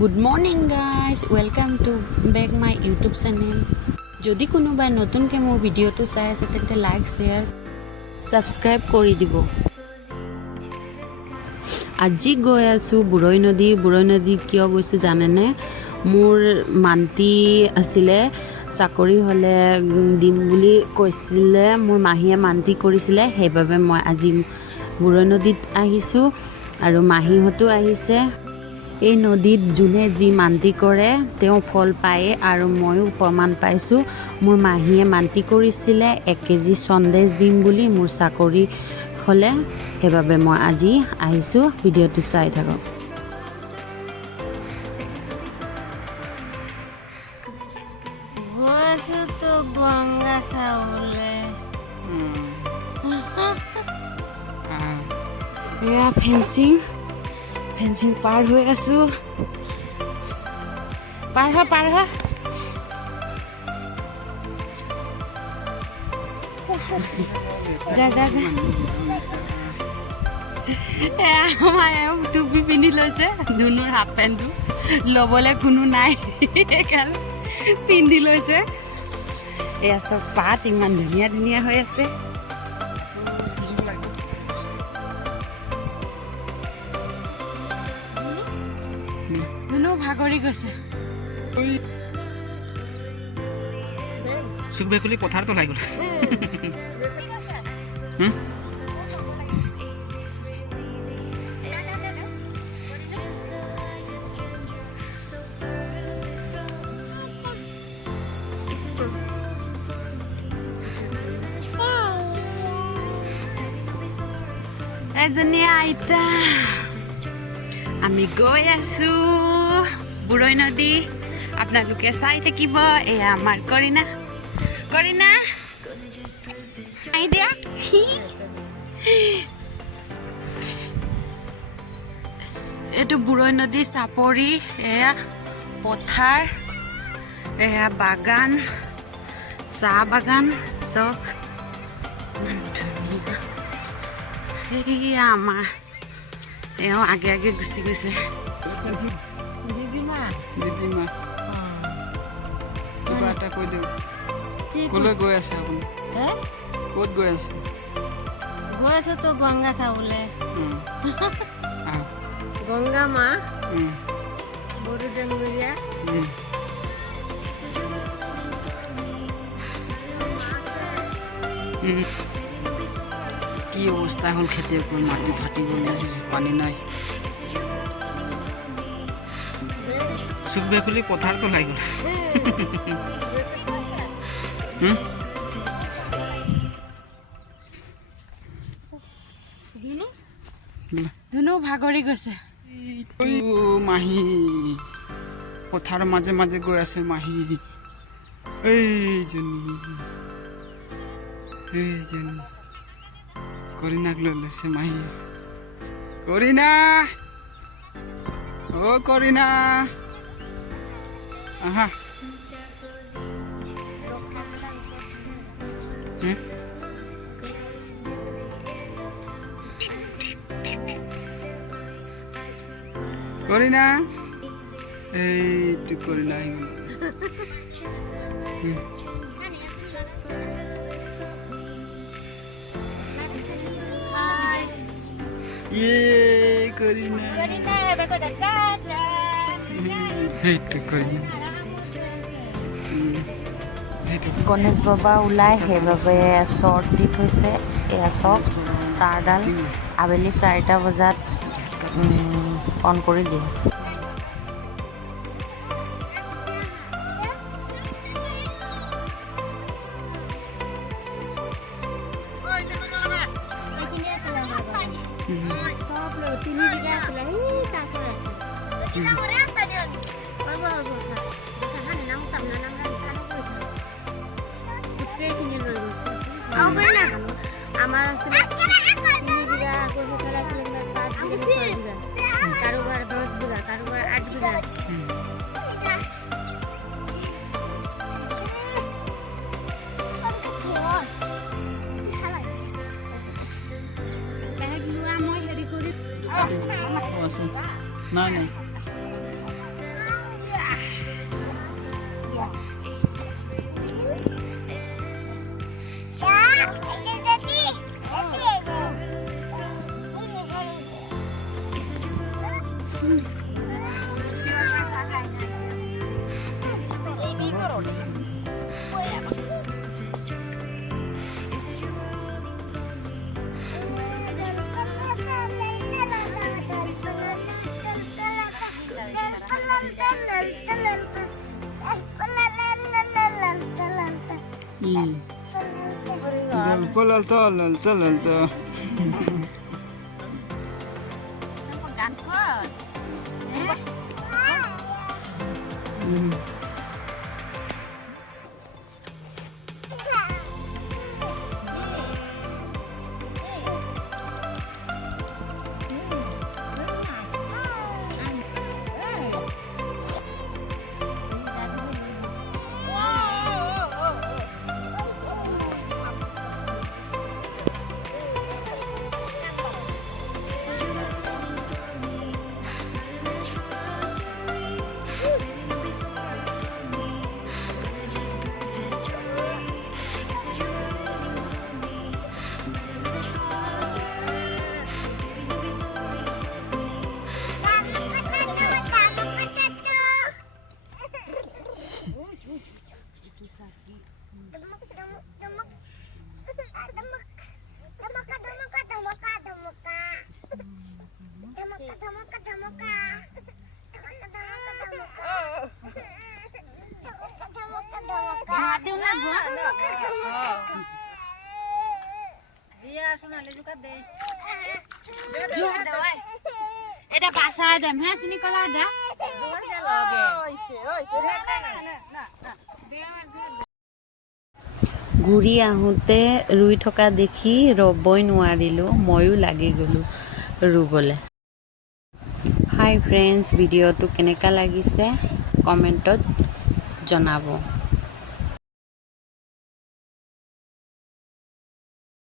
Good morning guys, welcome to back my YouTube channel. যদি কোনোবাই নতুনকৈ মোৰ ভিডিঅ'টো চাই আছে তেন্তে লাইক শ্বেয়াৰ সাবস্ক্ৰাইব কৰি দিব। আজি গৈ আছোঁ বুৰৈ নদীত কিয় গৈছোঁ জানেনে? মোৰ মান্তি আছিলে, চাকৰি হ'লে দিম বুলি কৈছিলে, মোৰ মাহীয়ে মান্তি কৰিছিলে, সেইবাবে মই আজি বুৰৈ নদীত আহিছোঁ আৰু মাহীহঁতো আহিছে। এই নদীত যোনে যি মান্তি কৰে তেওঁ ফল পায়ে আৰু ময়ো প্ৰমাণ পাইছোঁ। মোৰ মাহীয়ে মান্তি কৰিছিলে 1 কেজি সন্দেশ দিম বুলি মোৰ চাকৰি হ'লে, সেইবাবে মই আজি আহিছোঁ। ভিডিঅ'টো চাই থাকক। গঙ্গা চাউলে এয়া ফেঞ্চিং পাৰ হৈ আছোঁ। পাৰ হ যা টুপি পিন্ধি লৈছে, ধুনুৰ হাফ পেণ্টটো ল'বলৈ কোনো নাই সেইকাৰণে পিন্ধি লৈছে। এয়া চব পাত ইমান ধুনীয়া হৈ আছে। ধুনু ভাগৰি গৈছে। চুক বেকুলি পথাৰত ওলাই গ'ল। এজনী আইতা, আমি গৈ আছোঁ বুৰৈ নদী। আপোনালোকে চাই থাকিব। এয়া আমাৰ কৰিনা আহি দিয়া। এইটো বুৰৈ নদী চাপৰি, এয়া পথাৰ, এয়া বাগান, চাহ বাগান চব ধুনীয়া। এয়া আমাৰ এওঁ আগে গুচি গৈছে। দিদিমা কিবা এটা কৈ দিয়ক। ক'লৈ গৈ আছে আপুনি? ক'ত গৈ আছে? গৈ আছো তো গঙ্গা চাউলে আহক। গঙ্গা মা বড়ো ডাঙ্গৰীয়া কি অৱস্থা হ'ল খেতিয়কৰ? মাটি ফাটি গ'ল, পানী নাই। চুক বেকুলি পথাৰত ওলাই গ'ল। ধুনু ভাগৰি গৈছে। মাহী পথাৰৰ মাজে গৈ আছে। মাহী এইজনী কৰিনাক লৈ লৈছে মাহী। কৰিনা, অ' কৰিনা আহা। কৰিনা, এইটো কৰিনা আহি গ'ল। গণেশ বাবা ওলাই, সেইবাবে শ্বৰ্ট দি থৈছে। এয়া চক তাঁৰডাল আবেলি 4টা বজাত অন কৰি দিয়ে। আমার আসলে 3 বিঘা কচু খেলা ছিল, 5 বিঘা 6 বিঘা, কারোবার 10 বিঘা, কারোবার 8 বিঘা। নাই Alto, alto, alto, alto. গান কর এটা বাসায় দেম হ্যাঁ চিনি কলা দা ঘূৰি আহোঁতে ৰুই থকা দেখি ৰ'বই নোৱাৰিলোঁ, ময়ো লাগি গ'লোঁ ৰুবলৈ। হাই ফ্ৰেণ্ডছ, ভিডিঅ'টো কেনেকুৱা লাগিছে কমেণ্টত জনাব।